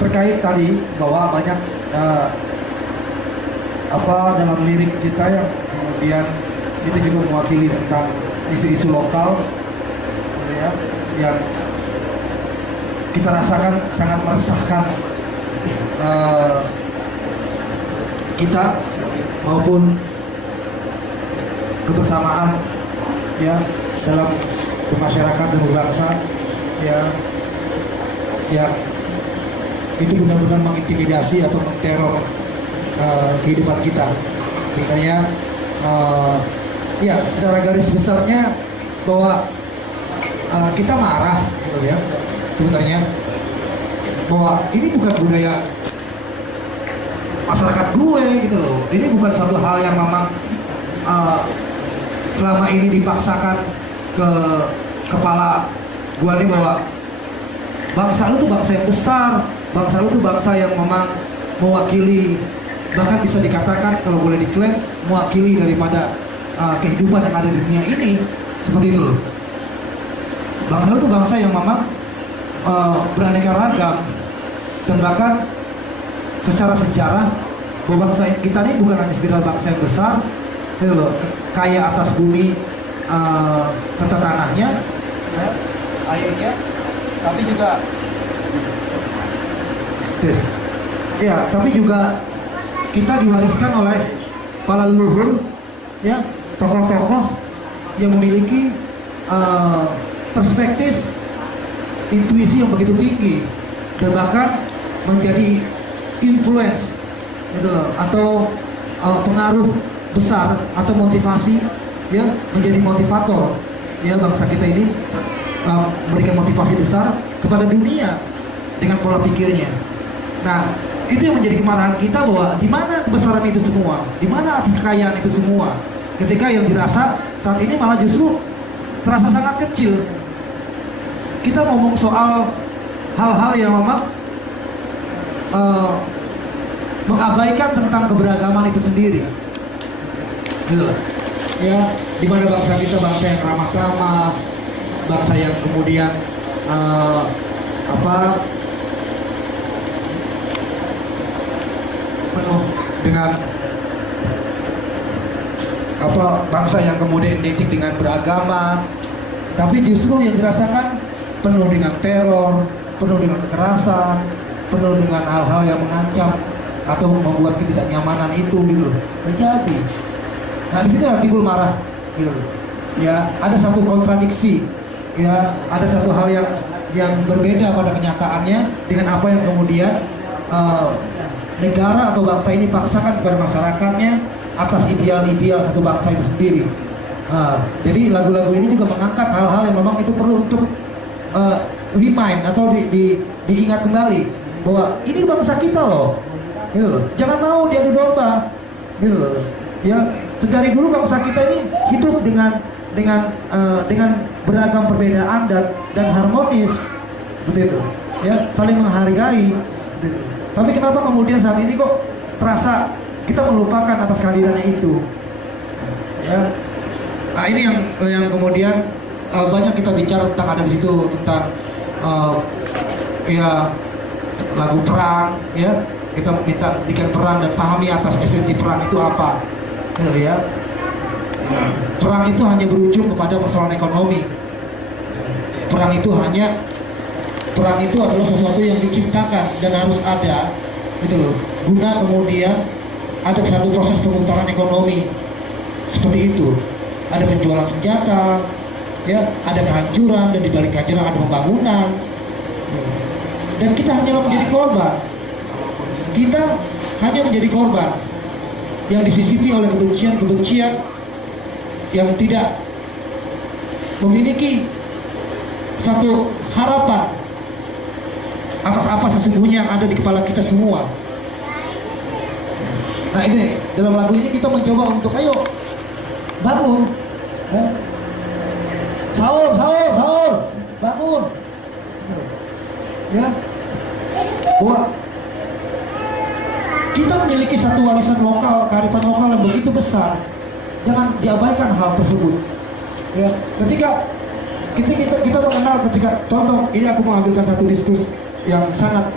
terkait tadi bahwa banyak dalam lirik kita yang kemudian itu juga mewakili tentang isu-isu lokal, ya, yang kita rasakan sangat meresahkan kita maupun kebersamaan, ya, dalam bermasyarakat dan berbangsa, ya, yang itu benar-benar mengintimidasi atau menteror kehidupan kita. Sebenarnya ya secara garis besarnya bahwa kita marah gitu ya, sebenarnya bahwa ini bukan budaya masyarakat gue gitu loh. Ini bukan satu hal yang memang selama ini dipaksakan ke kepala gue nih, bahwa bangsa lu tuh bangsa yang besar, bangsa lu tuh bangsa yang memang mewakili, bahkan bisa dikatakan kalau boleh diklaim mewakili daripada kehidupan yang ada di dunia ini, seperti itu loh. Bangsa lu tuh bangsa yang memang beraneka ragam, dan bahkan secara sejarah bahwa bangsa kita ini bukan hanya sekedar bangsa yang besar, gitu loh, kaya atas bumi serta tanahnya, ya, airnya, tapi juga ya, tapi juga kita diwariskan oleh para leluhur, ya, tokoh-tokoh yang memiliki perspektif intuisi yang begitu tinggi, dan bahkan menjadi influence, gitu loh, atau pengaruh besar atau motivasi, ya, menjadi motivator, ya, bangsa kita ini memberikan motivasi besar kepada dunia dengan pola pikirnya. Nah, itu yang menjadi kemarahan kita, bahwa di mana kebesaran itu semua, di mana kekayaan itu semua, ketika yang dirasa saat ini malah justru terasa sangat kecil. Kita ngomong soal hal-hal yang memang mengabaikan tentang keberagaman itu sendiri, gitu. Ya, di mana bangsa kita bangsa yang ramah tamah, bangsa yang kemudian penuh dengan bangsa yang kemudian identik dengan beragama, tapi justru yang dirasakan penuh dengan teror, penuh dengan kekerasan, penuh dengan hal-hal yang mengancam atau membuat ketidaknyamanan itu, gitu terjadi. Nah, di sini timbul marah, gitu. Ya, ada satu kontradiksi, ya, ada satu hal yang berbeda pada kenyataannya dengan apa yang kemudian negara atau bangsa ini paksakan kepada masyarakatnya atas ideal-ideal satu bangsa itu sendiri. Jadi lagu-lagu ini juga mengangkat hal-hal yang memang itu perlu untuk remind atau diingat kembali bahwa ini bangsa kita loh, gitu loh. Jangan mau diadu domba, gitu loh. Ya, dari dulu bangsa kita ini hidup dengan beragam perbedaan dan harmonis, begitu. Ya, saling menghargai. Gitu. Tapi kenapa kemudian saat ini kok terasa kita melupakan atas kehadirannya itu? Ya, nah ini yang kemudian banyak kita bicara tentang, ada di situ tentang ya lagu perang, ya, kita minta hentikan perang dan pahami atas esensi perang itu apa, ya. Perang itu hanya berujung kepada persoalan ekonomi. Perang itu adalah sesuatu yang diciptakan dan harus ada, gitu loh, guna kemudian ada satu proses pemutaran ekonomi seperti itu. Ada penjualan senjata, ya, ada kehancuran, dan di balik kehancuran ada pembangunan. Dan kita hanya menjadi korban. Kita hanya menjadi korban yang disisipi oleh kebencian-kebencian yang tidak memiliki satu harapan atas apa sesungguhnya yang ada di kepala kita semua. Nah, ini dalam lagu ini kita mencoba untuk ayo bangun, ya. Sahur, bangun, ya. Bahwa kita memiliki satu warisan lokal, kearifan lokal yang begitu besar. Jangan diabaikan hal tersebut. Ya, ketika kita mengenal, ketika contoh ini aku mengambilkan satu diskurs yang sangat